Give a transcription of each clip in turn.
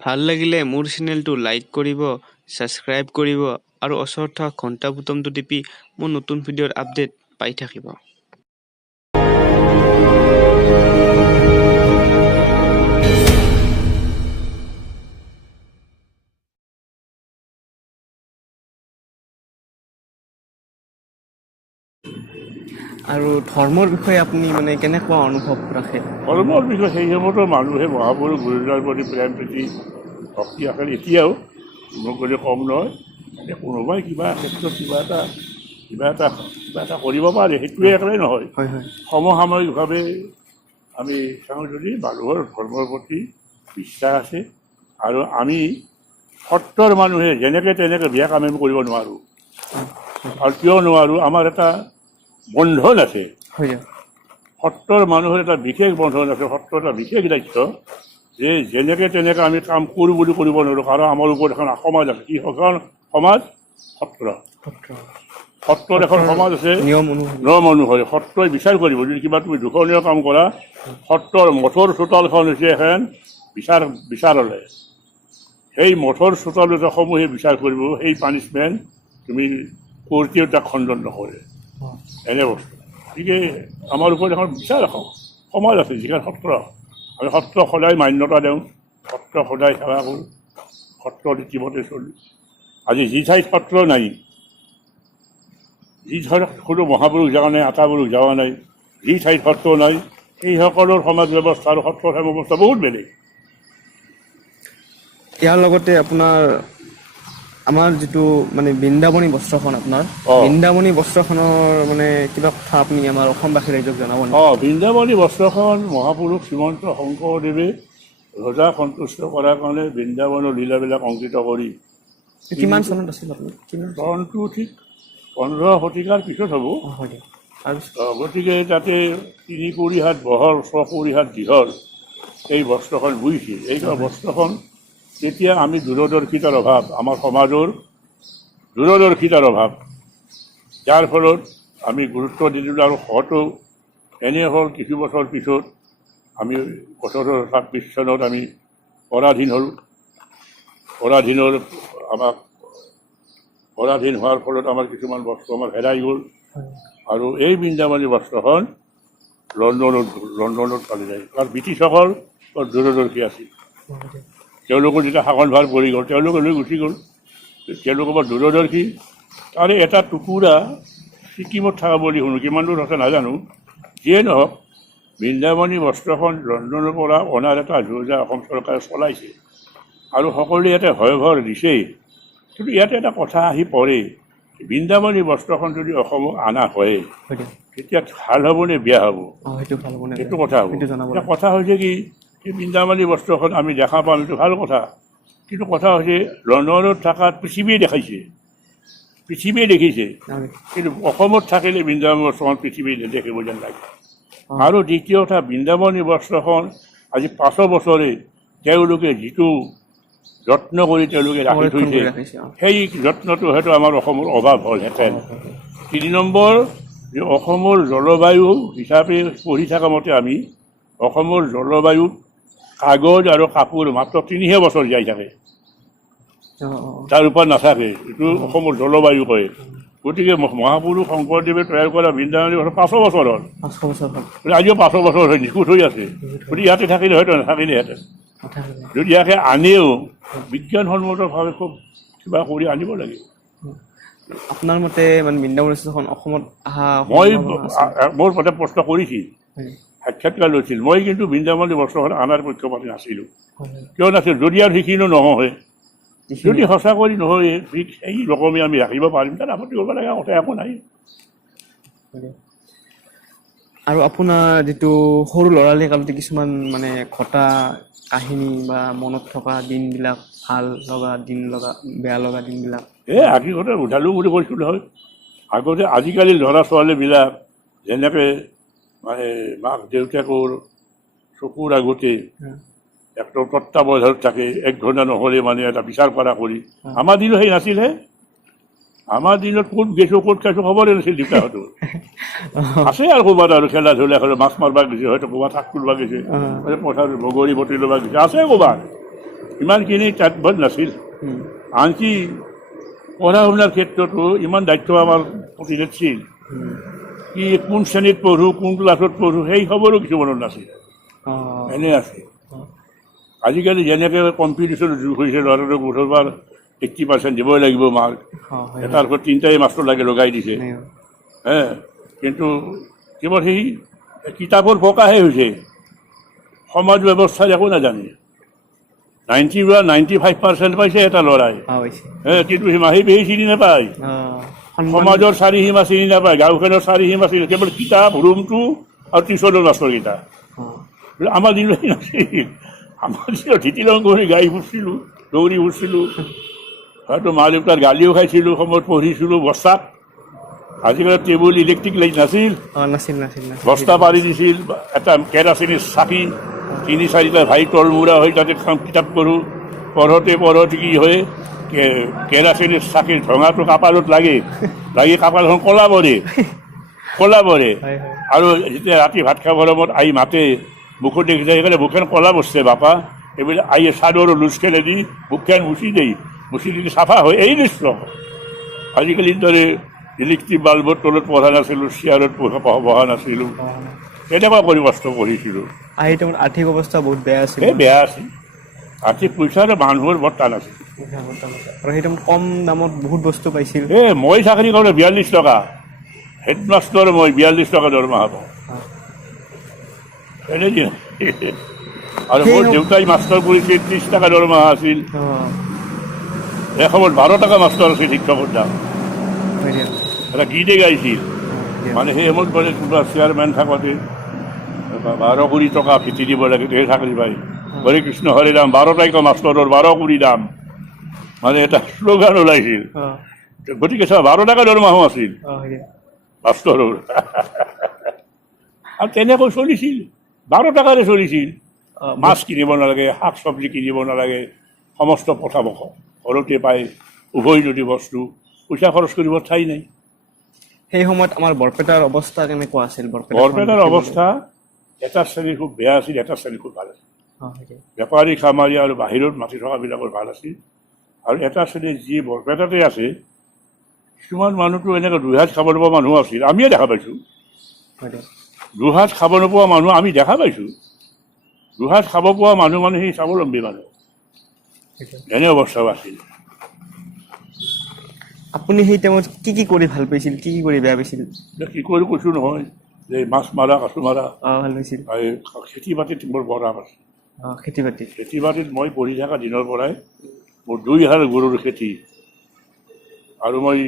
ভাল লাগিলে মোৰ চেনেলটো লাইক কৰিব, ছাবস্ক্ৰাইব কৰিব আৰু ওচৰত থকা ঘণ্টা বুটামটো টিপি মোৰ নতুন ভিডিঅ'ৰ আপডেট পাই থাকিব। আৰু ধৰ্মৰ বিষয়ে আপুনি মানে কেনেকুৱা অনুভৱ ৰাখে? ধৰ্মৰ বিষয়ে সেই সময়তো মানুহে মহাপুৰুষ গুৰুজনাৰ প্ৰতি প্ৰেম প্ৰীতি ভক্তি আছে এতিয়াও মোক গ'লে কম নহয়। কোনোবাই কিবা ক্ষেত্ৰত কিবা এটা কৰিব পাৰে, সেইটোৱে একেবাৰে নহয়। হয় হয় সমসাময়িকভাৱে আমি চাওঁ যদি মানুহৰ ধৰ্মৰ প্ৰতি বিশ্বাস আছে আৰু আমি সত্ৰৰ মানুহে যেনেকৈ তেনেকৈ বেয়া কাম আমি কৰিব নোৱাৰোঁ। আৰু কিয় নোৱাৰোঁ, আমাৰ এটা বন্ধন আছে। হয় সত্ৰৰ মানুহৰ এটা বিশেষ বন্ধন আছে, সত্ৰৰ এটা বিশেষ দায়িত্ব যে যেনেকৈ তেনেকৈ আমি কাম কৰোঁ বুলি কৰিব নোৱাৰোঁ, কাৰণ আমাৰ ওপৰত এখন সমাজ আছে। কি এখন সমাজ? সত্ৰ। সত্ৰৰ এখন সমাজ আছে, নিয়ম অনুসৰি সত্ৰই বিচাৰ কৰিব। যদি কিবা তুমি দূষণীয় কাম কৰা, সত্ৰৰ মঠৰ চোতালখন হৈছে এখন বিচাৰালয়। সেই মঠৰ চোতালসমূহে বিচাৰ কৰিব, সেই পানিছমেণ্ট তুমি কৰ্তৃও তাক খণ্ডন নকৰে, এনে বস্তু। গতিকে আমাৰ ওপৰত এখন বিচাৰ এখন সমাজ আছে, যিখন সত্ৰ। আমি সত্ৰ সদায় মান্যতা দিওঁ, সত্ৰ সদায় সেৱা কৰোঁ, সত্ৰ ৰীতিমতে চলোঁ। আজি যি ঠাইত সত্ৰ নাই, যি ঠাইত কোনো মহাপুৰুষ যোৱা নাই, আটাপুৰুষ যোৱা নাই, যি ঠাইত সত্ৰ নাই, সেইসকলৰ সমাজ ব্যৱস্থা আৰু সত্ৰৰ ব্যৱস্থা বহুত বেলেগ। ইয়াৰ লগতে আপোনাৰ আমাৰ যিটো মানে বৃন্দাবনী বস্ত্ৰখন, আপোনাৰ বৃন্দাবনী বস্ত্ৰখনৰ মানে কিবা কথা আপুনি আমাৰ অসমবাসী ৰাইজক জনাব নেকি? বৃন্দাবনী বস্ত্ৰখন মহাপুৰুষ শ্ৰীমন্ত শংকৰদেৱে ৰজা সন্তুষ্ট কৰাৰ কাৰণে বৃন্দাবনৰ লীলাবিলাক অংকিত কৰি। কিমান চনত আছিল আপুনি? চনটো ঠিক 15 শতিকাৰ পিছত হ'ব। গতিকে তাতে 3 কুৰি হাত বহল, 6 কুৰি হাত দীঘল এই বস্ত্ৰখন বুইছিল। এই বস্ত্ৰখন তেতিয়া আমি দূৰদৰ্শিতাৰ অভাৱ, আমাৰ সমাজৰ দূৰদৰ্শিতাৰ অভাৱ, যাৰ ফলত আমি গুৰুত্ব দিছিলোঁ। আৰু হয়তো এনে হ'ল কিছু বছৰ পিছত আমি 1826 চনত আমি পৰাধীন হ'লোঁ। পৰাধীন হোৱাৰ ফলত আমাৰ কিছুমান বস্তু আমাৰ হেৰাই গ'ল। আৰু এই বৃন্দাবনী বস্ত্ৰখন লণ্ডনত পালি যায়, কাৰণ ব্ৰিটিছসকল দূৰদৰ্শী আছিল। তেওঁলোকৰ যেতিয়া শাসন ভাৰ পৰি গ'ল, তেওঁলোকে লৈ গুচি গ'ল। তেওঁলোকৰ বৰ দূৰদৰ্শী। তাৰে এটা টুকুৰা ছিকিমত থকা বুলি শুনো, কিমান দূৰ আছে নাজানো। যিয়ে নহওক, বৃন্দাবনী বস্ত্ৰখন লণ্ডনৰ পৰা অনাৰ এটা যোজনা অসম চৰকাৰে চলাইছে আৰু সকলোৱে ইয়াতে ভয় দিছেই। কিন্তু ইয়াতে এটা কথা আহি পৰে, বৃন্দাবনী বস্ত্ৰখন যদি অসমত অনা হয়, তেতিয়া ভাল হ'ব নে বেয়া হ'ব? সেইটো কথা হ'ব। এটা কথা হৈছে কি, এই বৃন্দাবনী বস্ত্ৰখন আমি দেখা পাম, এইটো ভাল কথা। কিন্তু কথা হৈছে লণ্ডনত থকাত পৃথিৱীয়ে দেখিছে, কিন্তু অসমত থাকিলে বৃন্দাবনী বস্ত্ৰখন পৃথিৱীয়ে নেদেখিব যেন লাগে। আৰু দ্বিতীয় কথা, বৃন্দাবনী বস্ত্ৰখন আজি 5 বছৰে তেওঁলোকে যিটো যত্ন কৰি তেওঁলোকে ৰাখি থৈছে, সেই যত্নটো হয়তো আমাৰ অসমৰ অভাৱ হ'লহেঁতেন। 3 নম্বৰ, যে অসমৰ জলবায়ু হিচাপে পঢ়ি থকা মতে আমি অসমৰ জলবায়ুত কাগজ আৰু কাপোৰ মাত্ৰ 3 বছৰ জীয়াই থাকে, তাৰ ওপৰত নাথাকে। এইটো অসমৰ জলবায়ু কয়। গতিকে মহাপুৰুষ শংকৰদেৱে তৈয়াৰ কৰা বৃন্দাবনী 5 বছৰ হ'ল। আজিও 5 বছৰ হৈ নিখুঁত হৈ আছে। গতিকে ইয়াতে থাকিলে হয়তো নাথাকিলেহেঁতেন। যদি ইয়াকে আনেও বিজ্ঞানসন্মতভাৱে খুব কিবা কৰি আনিব লাগে। আপোনাৰ মতে মানে বৃন্দাবনী বস্ত্ৰখন অসমত মোৰ মতে প্ৰশ্ন কৰিছিল, সাক্ষাৎকাৰ লৈছিল। মই কিন্তু বৃন্দাবনী বস্ত্ৰখন আনাৰ পক্ষপাতি নাছিলোঁ। কিয় নাছিল? যদি আৰু সেইখিনিও নহয়, যদি সঁচা কৰি নহয় সেই ৰকমে আমি ৰাখিব পাৰিম, তাত আপত্তি কৰিব লগা কথা একো নাই। আৰু আপোনাৰ যিটো সৰু ল'ৰালি কালতে কিছুমান মানে ঘটা কাহিনী বা মনত থকা দিনবিলাক, ভাল লগা দিন, বেয়া লগা দিনবিলাক আগতে উঠালো বুলি কৈছিলোঁ নহয়। আগতে আজিকালি ল'ৰা ছোৱালীবিলাক যেনেকৈ মানে মাক দেউতাকৰ চকুৰ আগতে একদম তত্ত্বাৱধানত থাকে, 1 ঘণ্টা নহ'লে মানে এটা বিচাৰ কৰা কৰি। আমাৰ দিনত সেই নাছিলহে। আমাৰ দিনত ক'ত গৈছোঁ ক'ত খাইছোঁ খবৰে নাছিল দেউতাহঁতৰ। আছে আৰু ক'ৰবাত আৰু খেলা ধূলা কৰি মাছ মাৰিব গৈছে, হয়তো ক'ৰবাত শাক তুলিব গৈছে, পথাৰত বগৰী বটি ল'ব গৈছে, আছে ক'ৰবাত। ইমানখিনি তাত বৰ নাছিল। আনকি পঢ়া শুনাৰ ক্ষেত্ৰতো ইমান দায়িত্ব আমাৰ প্ৰতি নাছিল। কি কোন শ্ৰেণীত পঢ়োঁ, কোন ক্লাছত পঢ়োঁ, সেই খবৰো কিছুমানৰ নাছিল। এনে আছে। আজিকালি যেনেকৈ কম্পিটিশ্যন যুগ হৈছে, ল'ৰাটোক মুঠৰবাৰ 80% দিবই লাগিব মাৰ্ক, এটাৰ ঘৰত 3টাই মাষ্টৰ লাগে লগাই দিছে। কিন্তু কেৱল সেই কিতাপৰ ফকাহে হৈছে, সমাজ ব্যৱস্থাৰ একো নাজানে। 90 বা 95% পাইছে এটা ল'ৰাই, কিন্তু সীমা সেই চিনি নাপায়, সমাজৰ চাৰিসীমা চিনি নাপায়, গাঁওখনৰ চাৰিসীমা চিনি, কেৱল কিতাপ, ৰুমটো আৰু টিউচনৰ মাষ্টৰকেইটা। আমাৰ দিনত নাছিল। আমাৰ দিনত ধিতিলং কৰি গাই ফুৰিছিলোঁ, দৌৰি ফুৰিছিলোঁ, হয়তো মা দেউতাৰ গালিও খাইছিলোঁ, সময়ত পঢ়িছিলোঁ বস্তাত। আজিকালি টেবুল ইলেক্ট্ৰিক লাইট নাছিল, বস্তা পাৰি দিছিল, এটা কেৰাচিনৰ চাকি, 3-4টা ভাই তলমূৰা হৈ তাতে কিতাপ পঢ়োঁ। পঢ়োঁতে কি হয়, কেৰাচিনৰ চাকিৰ ধোঁৱাটো কপালত লাগি কপালখন ক'লা পৰে। আৰু যেতিয়া ৰাতি ভাত খাব সময়ত আই মাতে, মুখত দেখি যায়, সেইকাৰণে মুখখন ক'লা বসছে বাপা, এইবিলাক আইয়ে চাদৰ লুচখেনে দি মুখখন মুচি দিলে চাফা হয়। এই দৃশ্য আজিকালিৰ দৰে ইলেক্ট্ৰিক বাল্বৰ তলত পঢ়া নাছিলোঁ, চেয়াৰত পঢ়া নাছিলোঁ, এনেকুৱা কৰি কষ্ট পঢ়িছিলোঁ। আৰ্থিক অৱস্থা বহুত বেয়া আছিল। বেয়া আছিল, আৰ্থিক পইচাৰ মানুহৰ বৰ টান আছিল। আৰু সেইটো কম দামত বহুত বস্তু পাইছিল। মই চাকৰি কৰোঁ 42 টকা, হেডমাষ্টৰ মই 42 টকা দৰমহা পাওঁ। এনে দিন। আৰু মোৰ দেউতাই মাষ্টৰ কৰিছিল, 30 টকা দৰমহা আছিল। এসময়ত 12 টকা মাষ্টৰ আছিল শিক্ষকৰ দাম। এটা গীতে গাইছিল, মানে সেই সময়ত বোলে কোনোবা চেয়াৰমেন থাকোঁতে 12 টকা ফিটি দিব লাগে, সেই চাকৰি পায়। হৰে কৃষ্ণ হৰে ৰাম, 12 টকা মাষ্টৰৰ 12 দাম, মানে এটা শ্লোগান ওলাইছিল। গতিকে 12 টকা দৰমহাও আছিল মাষ্টৰৰ। আৰু তেনেকৈ চলিছিল, 12 টকাৰে চলিছিল। মাছ কিনিব নালাগে, শাক চব্জি কিনিব নালাগে, সমস্ত পঠাব ঘৰতে পায়, উভয় নদী বস্তু, পইচা খৰচ কৰিব ঠাই নাই। সেই সময়ত আমাৰ বৰপেটাৰ অৱস্থা কেনেকুৱা আছিল? বৰপেটাৰ অৱস্থা এটা শ্ৰেণী খুব বেয়া আছিল, এটা শ্ৰেণী খুব ভাল আছিল। বেপাৰী খামাৰী আৰু বাহিৰত মাতি থকাবিলাকৰ ভাল আছিল। আৰু এটা শ্ৰেণী যি বৰপেটাতে আছে, কিছুমান মানুহটো এনেকৈ 2 সাঁজ খাব নোপোৱা মানুহ আছিল, আমিয়ে দেখা পাইছোঁ। 2 সাঁজ খাব নোপোৱা মানুহ আমি দেখা পাইছোঁ। 2 সাঁজ খাব পোৱা মানুহ মানে সেই স্বাৱলম্বী মানুহ, এনে অৱস্থাও আছিল। আপুনি সেই টাইমত কি কৰি ভাল পাইছিল, কি কৰি বেয়া পাইছিল? কি কৰি কৈছোঁ নহয়, যে মাছ মাৰা, কাঠু মাৰা, ভাল পাইছিল। খেতি বাতিত মোৰ বৰ ৰাপ আছে। খেতি বাতিত মই পঢ়ি থকা দিনৰ পৰাই মোৰ 2 হাল গৰুৰ খেতি, আৰু মই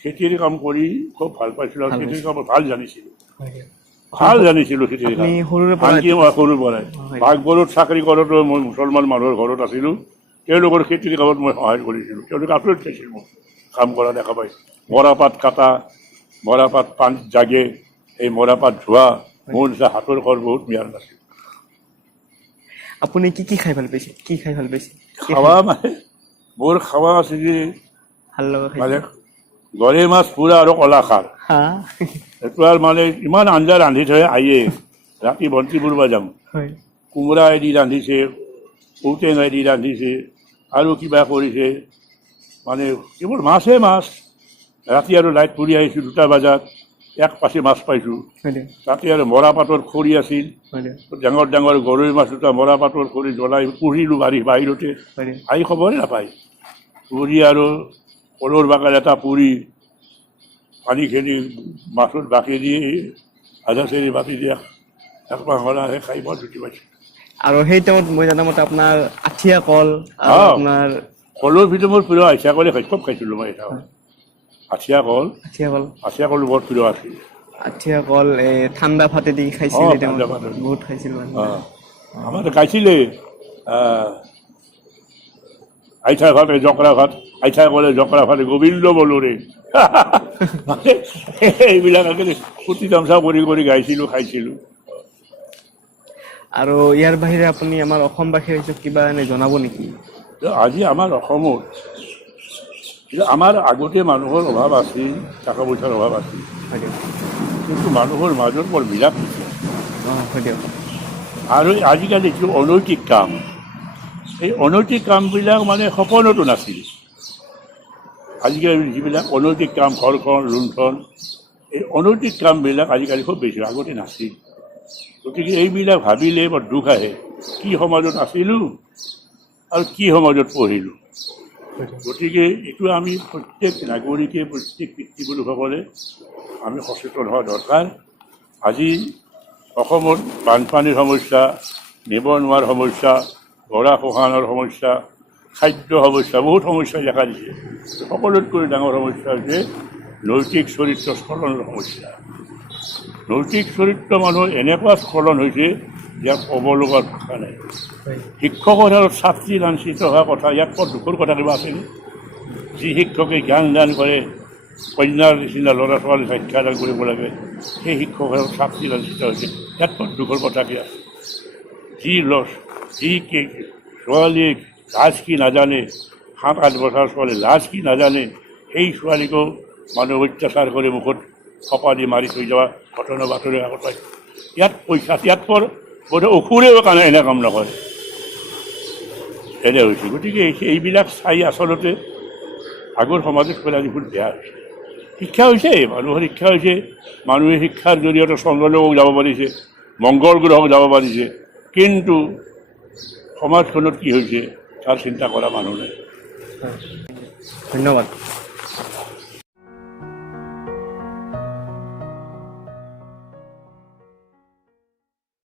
খেতিৰ কাম কৰি খুব ভাল পাইছিলোঁ, আৰু খেতিৰ কাম ভাল জানিছিলোঁ খেতিৰ কাম। আনকি মই সৰুৰ পৰাই বাঘবৰত চাকৰি কৰোঁতে মই মুছলমান মানুহৰ ঘৰত আছিলোঁ, তেওঁলোকৰ খেতিৰ কামত মই সহায় কৰিছিলোঁ। তেওঁলোকে আচৰিত পাইছিল মোক কাম কৰা দেখা পাইছোঁ। মৰাপাত কাটা, মৰাপাত পানীত জাগে, এই মৰাপাত ধোৱা, মোৰ নিচিনা হাতৰ ঘৰ বহুত মিয়াৰ নাছিল। আপুনি কি খাই ভাল পাইছিল? খাৱা মানে মোৰ খাৱা আছিল মানে গৰৈ মাছ পুৰা আৰু কলাখাৰ। এইটো আৰু মানে ইমান আঞ্জা ৰান্ধি থৈ আইয়ে ৰাতি বন্তি পুৰিব যাম, কোমোৰা দি ৰান্ধিছে, ঔটেঙাই দি ৰান্ধিছে, আৰু কিবা কৰিছে, মানে কেৱল মাছহে মাছ। ৰাতি আৰু লাইট পৰি আহিছোঁ 2টা বজাত, 1 পাচি মাছ পাইছোঁ। তাতে আৰু মৰাপাতৰ খৰি আছিল, ডাঙৰ ডাঙৰ গৰৈ মাছ 2টা মৰাপাতৰ খৰি জ্বলাই পুৰিলোঁ বাহিৰতে, আহি খবৰে নাপায়। পুৰি আৰু কলৰ বাগান এটা পুৰি পানীখিনি মাছত বাকি দি আধা চেৰি বাতি দিয়া একমাহ হ'লাহে খাই বৰ জুতি পাইছোঁ। আৰু সেই টাইমত মই জানামতে আপোনাৰ আঠিয়া কল, আপোনাৰ কলৰ ভিতৰত মোৰ প্ৰিয় আঠিয়া কলে খুব খাইছিলোঁ মই। এটা আঠিয়া কল বৰ প্ৰিয় আছিল। আঠিয়া কল ঠাণ্ডা ভাতে দি খাইছিল, বহুত খাইছিল। আমাৰ খাইছিলে আইঠা ভাত, জকৰা ভাত, আইঠা কলে জকৰা ভাত, গোবিন্দ বলোৰে, এইবিলাক ফুটি তামচা কৰি গাইছিলোঁ, খাইছিলোঁ। আৰু ইয়াৰ বাহিৰে আপুনি আমাৰ অসমবাসীৰ হিচাপে কিবা এনে জনাব নেকি? আজি আমাৰ অসমত আমাৰ আগতে মানুহৰ অভাৱ আছিল, টকা পইচাৰ অভাৱ আছিল, কিন্তু মানুহৰ মাজত বৰ মিলাপ হৈছে। আৰু আজিকালি যিটো অনৈতিক কাম, এই অনৈতিক কামবিলাক মানে সপোনতো নাছিল। আজিকালি যিবিলাক অনৈতিক কাম, ঘৰখন লুণ্ঠন, এই অনৈতিক কামবিলাক আজিকালি খুব বেছি, আগতে নাছিল। গতিকে এইবিলাক ভাবিলে বৰ দুখ আহে, কি সমাজত আছিলোঁ আৰু কি সমাজত পঢ়িলোঁ। গতিকে এইটো আমি প্ৰত্যেক নাগৰিকে, প্ৰত্যেক পিতৃপুৰুষসকলে আমি সচেতন হোৱা দৰকাৰ। আজি অসমত বানপানীৰ সমস্যা, নিবনুৱাৰ সমস্যা, গৰাখহনীয়াৰ সমস্যা, খাদ্য সমস্যা, বহুত সমস্যা দেখা দিছে। সকলোতকৈ ডাঙৰ সমস্যা হৈছে নৈতিক চৰিত্ৰ স্খলনৰ সমস্যা। নৈতিক চৰিত্ৰ মানুহৰ এনেকুৱা স্খলন হৈছে ইয়াক ক'ব লগা ভাষা নাই। শিক্ষকৰ আৰু ছাত্ৰী লাঞ্ছিত হোৱা কথা, ইয়াত বৰ দুখৰ কথা কিবা আছেনে? যি শিক্ষকে জ্ঞান দান কৰে, কন্যাৰ নিচিনা ল'ৰা ছোৱালী শিক্ষাদান কৰিব লাগে, সেই শিক্ষক আৰু ছাত্ৰী লাঞ্ছিত হৈছে, ইয়াত বৰ দুখৰ কথা কি আছে? যি ছোৱালীয়ে লাজ কি নাজানে, 7-8 বছৰ ছোৱালী লাজ কি নাজানে, সেই ছোৱালীকো মানুহ অত্যাচাৰ কৰি মুখত খপা দি মাৰি থৈ যোৱা ঘটনা বাতৰি আগত পাইছোঁ। ইয়াত পইচা, ইয়াত বোধহয় অসুৰেও কাৰণে এনে কাম নকৰে, এনে হৈছে। গতিকে এইবিলাক চাই আচলতে আগৰ সমাজত পেলাই বহুত বেয়া হৈছে। শিক্ষা হৈছে, মানুহৰ শিক্ষা হৈছে, মানুহে শিক্ষাৰ জৰিয়তে চন্দ্ৰলোকত যাব পাৰিছে, মংগল গ্ৰহত যাব পাৰিছে, কিন্তু সমাজখনত কি হৈছে তাৰ চিন্তা কৰা মানুহ নাই। ধন্যবাদ।